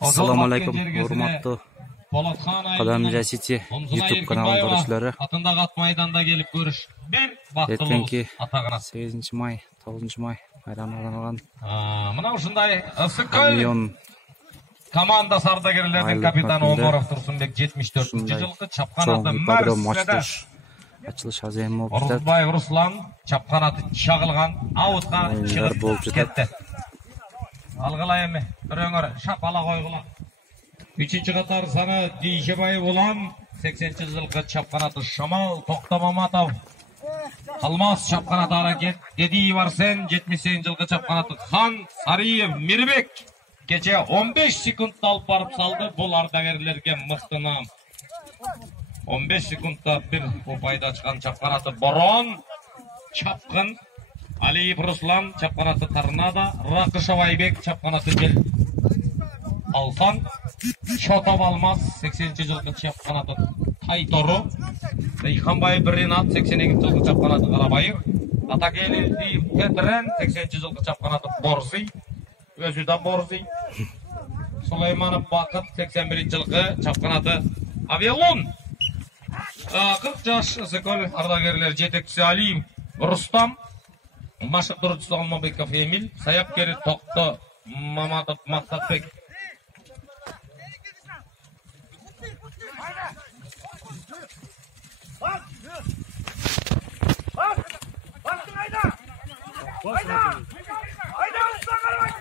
Assalomu alaykum, hurmatli Qadam Jasiti YouTube kanali ko'rishlari. Atınдағы ат майданда келіп көріш. Bir Erkenki 8 may, 9 may bayramlangan. Мына ушундай ысыкөл команда сардагерлердің капитаны Омаров Турсунбек 74-жылғы чапқан аты Мәрседе. Açılış azayım oldu. Орузбаев Руслан чапқан аты шағылған, аутқа шығып кетті. Алғылай әме, бір өңір шапала қойғыла. Üçüncü қатар саны Дейшебаев Улан, 80-жылғы чапқан аты Шамал Тоқтамаматов. Қалмас чапқан аты Аракет Дедиев Арсен, 70-жылғы чапқан аты Хан Сариев Мирбек. Кече 15 секундта алып барып салды, бұл ардагерлерге мықты нам. 15 секундта бір ұпайда çıkan чапқан аты Борон, Чапқын, Алиев Руслан, чапқан аты Торнадо, Рақышев Айбек, чапқан аты Жел Алсан, Шотов Алмаз, 80-жылғы чапқан аты Тайтору, Рейханбаев Ринат, 82-жылғы чапқан аты Қарабайыр, Атакелі Петрен, 80-жылғы чапқан аты Борзый, өзі да Борзый, Сулейманов Бақыт, 81-жылғы чапқан аты Авиалон, 40 жаш ысыкөл ардагерлер жетекшісі Алиев Рустам, Машық Дұрыцы Алмабеков Емил, Саяпкері Тоқты Маматов Мақсатбек.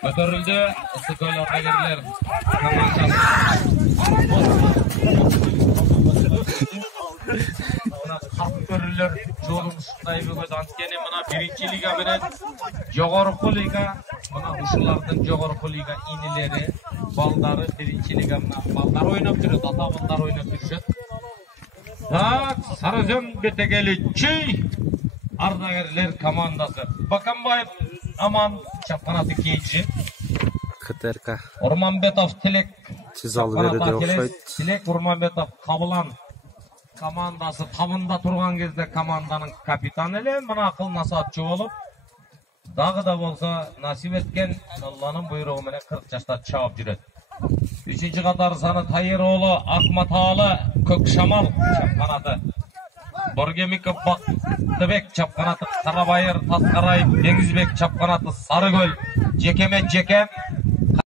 Көтерілді ысыкөл ардагерлер Kapkörülür жолунуштай бөгөт анткени мына биринчи лига менен жогорку лига, мына ушулардын жогорку лига инилери, балдары биринчи лига мына балдар ойноп жүрөт, ата-балдар ойноп жүрүшөт. Так, Сарыөзөн Бетегеличи ардагерлер командасы. Бакамбаев Аман чапкан аты Кейджи. КТРК. Орманбетов Тилек. Тизалбери деп окшойт. Тилек Орманбетов Кабылан командасы табында турган кезде команданың капитаны эле мына акыл насаатчы болуп, дагы да болсо насип эткен Алланын буйругу менен 40 жашта чабып жүрөт. 3-чү катар саны Тайыр оолу Акматаалы Көк Шамал чапкан аты. Боргемиков Бактыбек чапкан аты Карабайыр Таскараев Деңизбек чапкан аты Сарыкөл Жекеме Жеке